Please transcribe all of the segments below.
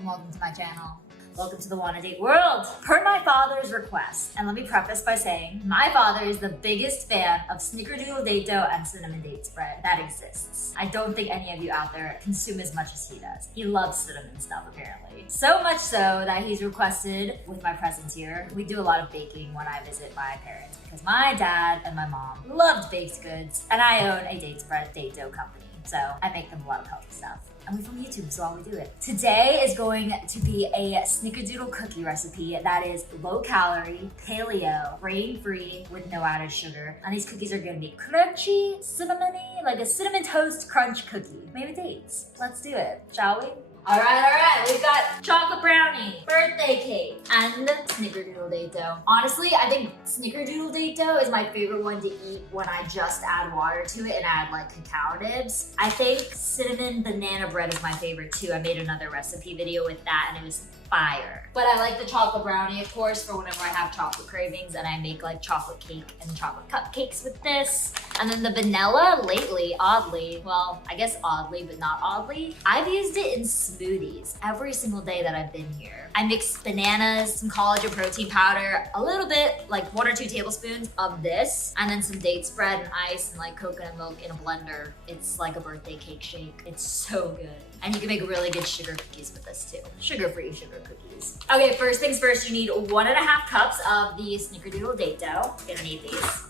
welcome to my channel. Welcome to the Wanna Date world. Per my father's request, and let me preface by saying, my father is the biggest fan of Snickerdoodle date dough and cinnamon date spread that exists. I don't think any of you out there consume as much as he does. He loves cinnamon stuff apparently. So much so that he's requested, with my presence here, we do a lot of baking when I visit my parents because my dad and my mom loved baked goods, and I own a date spread date dough company. So I make them a lot of healthy stuff. And we're from YouTube, so we do it. Today is going to be a Snickerdoodle cookie recipe that is low calorie, paleo, grain-free, with no added sugar. And these cookies are gonna be crunchy, cinnamony, like a cinnamon toast crunch cookie. Made with dates. Let's do it, shall we? All right. We've got chocolate brownie, birthday cake, and Snickerdoodle date dough. Honestly, I think Snickerdoodle date dough is my favorite one to eat when I just add water to it and add like cacao nibs. I think cinnamon banana bread is my favorite too. I made another recipe video with that and it was fire. But I like the chocolate brownie, of course, for whenever I have chocolate cravings, and I make like chocolate cake and chocolate cupcakes with this. And then the vanilla, lately, oddly, well, I guess oddly, but not oddly, I've used it in smoothies every single day that I've been here. I mix bananas, some collagen protein powder, a little bit, like 1 or 2 tablespoons of this, and then some date spread and ice and like coconut milk in a blender. It's like a birthday cake shake. It's so good. And you can make really good sugar cookies with this too. Sugar-free sugar cookies. Okay, first things first, you need 1.5 cups of the Snickerdoodle date dough. You're gonna need these.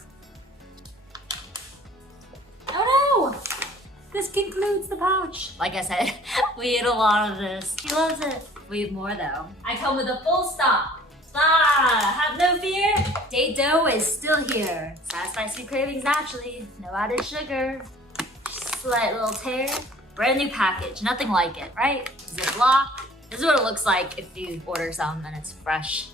Oh no! This concludes the pouch. Like I said, we eat a lot of this. He loves it. We eat more though. I come with a full stop. Have no fear. Date dough is still here. Satisfies your cravings naturally. No added sugar. Slight little tear. Brand new package, nothing like it, right? Ziploc. This is what it looks like if you order some and it's fresh.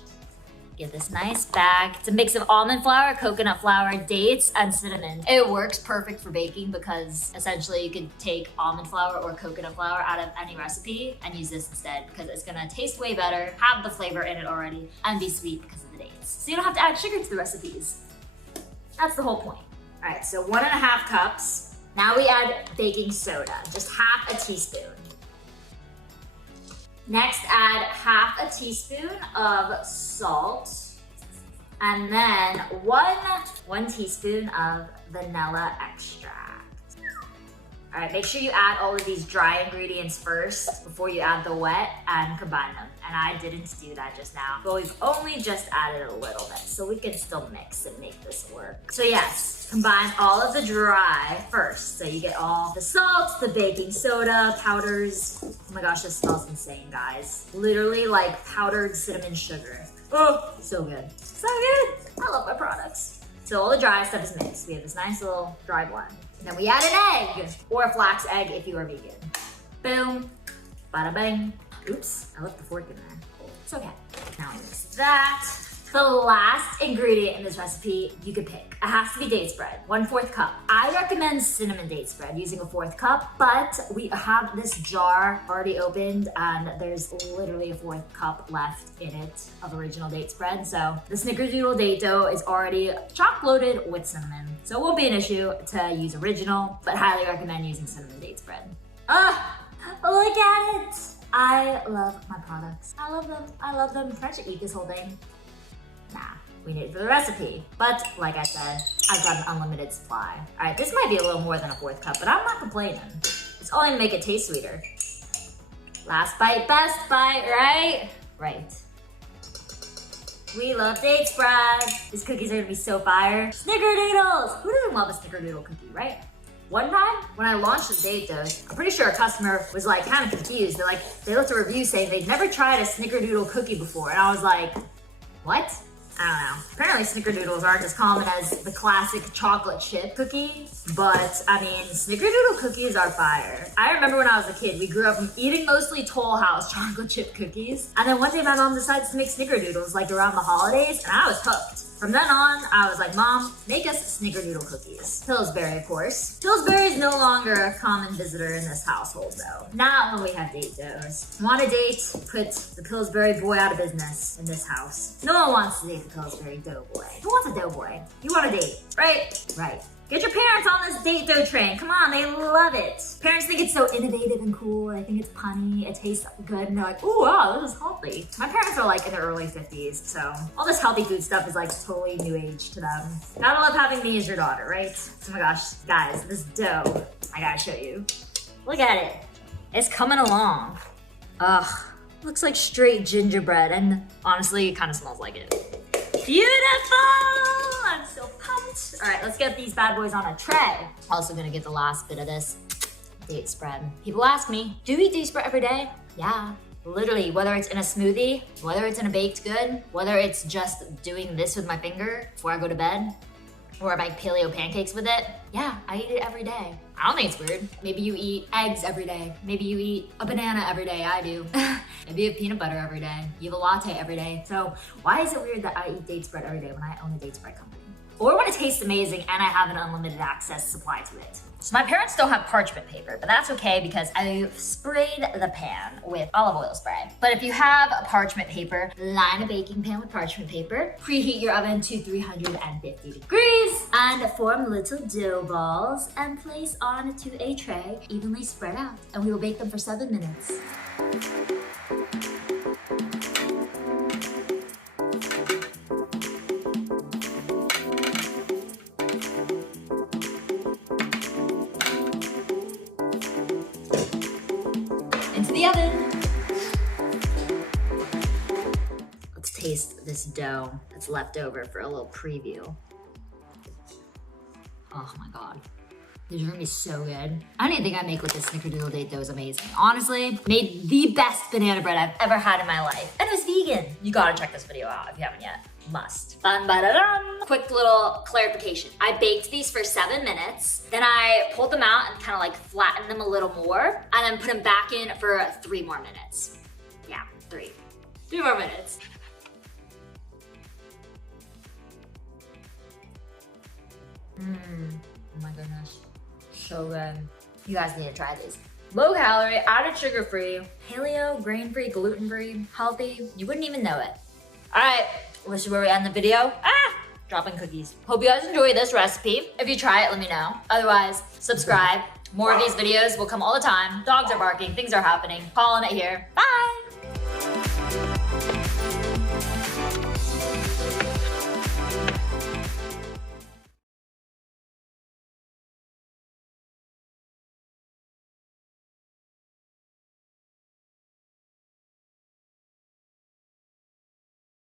Get this nice bag. It's a mix of almond flour, coconut flour, dates, and cinnamon. It works perfect for baking because essentially you could take almond flour or coconut flour out of any recipe and use this instead because it's gonna taste way better, have the flavor in it already, and be sweet because of the dates. So you don't have to add sugar to the recipes. That's the whole point. All right, so 1.5 cups. Now we add baking soda, just half a teaspoon. Next, add half a teaspoon of salt, and then one teaspoon of vanilla extract. All right, make sure you add all of these dry ingredients first before you add the wet and combine them. And I didn't do that just now, but we've only just added a little bit, so we can still mix and make this work. So yes, combine all of the dry first. So you get all the salt, the baking soda, powders. Oh my gosh, this smells insane, guys. Literally like powdered cinnamon sugar. Oh, so good. So good. I love my products. So all the dry stuff is mixed. We have this nice little dry blend. Then we add an egg, or a flax egg if you are vegan. Boom, bada bang. Oops, I left the fork in there. It's okay. Now we mix that. The last ingredient in this recipe you could pick. It has to be date spread, 1/4 cup. I recommend cinnamon date spread using a 1/4 cup, but we have this jar already opened and there's literally a 1/4 cup left in it of original date spread. So the Snickerdoodle date dough is already chock loaded with cinnamon. So it won't be an issue to use original, but highly recommend using cinnamon date spread. Look at it. I love my products. I love them. I love them. Can I just eat this whole thing? Nah, we need it for the recipe. But like I said, I've got an unlimited supply. All right, this might be a little more than a 1/4 cup, but I'm not complaining. It's only to make it taste sweeter. Last bite, best bite, right? Right. We love date spread. These cookies are gonna be so fire. Snickerdoodles! Who doesn't love a Snickerdoodle cookie, right? One time, when I launched the date doughs, I'm pretty sure a customer was like kind of confused. They looked at a review saying they'd never tried a Snickerdoodle cookie before. And I was like, what? I don't know. Apparently Snickerdoodles aren't as common as the classic chocolate chip cookie, but I mean, Snickerdoodle cookies are fire. I remember when I was a kid, we grew up eating mostly Toll House chocolate chip cookies. And then one day my mom decided to make Snickerdoodles like around the holidays, and I was hooked. From then on, I was like, Mom, make us Snickerdoodle cookies. Pillsbury, of course. Pillsbury is no longer a common visitor in this household, though. Not when we have date doughs. Want a date? Put the Pillsbury boy out of business in this house. No one wants to date the Pillsbury doughboy. Who wants a doughboy? You want a date, right? Right. Get your parents on this date dough train. Come on, they love it. Parents think it's so innovative and cool. They think it's punny, it tastes good, and they're like, ooh, wow, this is healthy. My parents are like in their early 50s, so all this healthy food stuff is like totally new age to them. Gotta love having me as your daughter, right? Oh my gosh, guys, this dough, I gotta show you. Look at it. It's coming along. Ugh, looks like straight gingerbread, and honestly, it kind of smells like it. Beautiful! I'm so pumped. All right, let's get these bad boys on a tray. Also gonna get the last bit of this date spread. People ask me, do you eat date spread every day? Yeah, literally, whether it's in a smoothie, whether it's in a baked good, whether it's just doing this with my finger before I go to bed, or I make paleo pancakes with it. Yeah, I eat it every day. I don't think it's weird. Maybe you eat eggs every day. Maybe you eat a banana every day, I do. Maybe you have peanut butter every day. You have a latte every day. So why is it weird that I eat date spread every day when I own a date spread company? Or when it tastes amazing and I have an unlimited access supply to it. So my parents don't have parchment paper, but that's okay because I sprayed the pan with olive oil spray. But if you have a parchment paper, line a baking pan with parchment paper, preheat your oven to 350 degrees, and form little dough balls and place onto a tray, evenly spread out. And we will bake them for 7 minutes. Into the oven. Let's taste this dough that's left over for a little preview. Oh my God. These are gonna be so good. Anything I make with this Snickerdoodle date dough is amazing. Honestly, made the best banana bread I've ever had in my life. And it was vegan. You gotta check this video out if you haven't yet. Must. Dun, ba, da, dum. Quick little clarification. I baked these for 7 minutes. Then I pulled them out and kind of like flattened them a little more, and then put them back in for 3 more minutes. Yeah, 3 more minutes. Oh my goodness. So good. You guys need to try these. Low calorie, added sugar free, paleo, grain free, gluten free, healthy. You wouldn't even know it. All right, this is where we end the video. Dropping cookies. Hope you guys enjoy this recipe. If you try it, let me know. Otherwise, subscribe. More of these videos will come all the time. Dogs are barking, things are happening. Calling it here. Bye.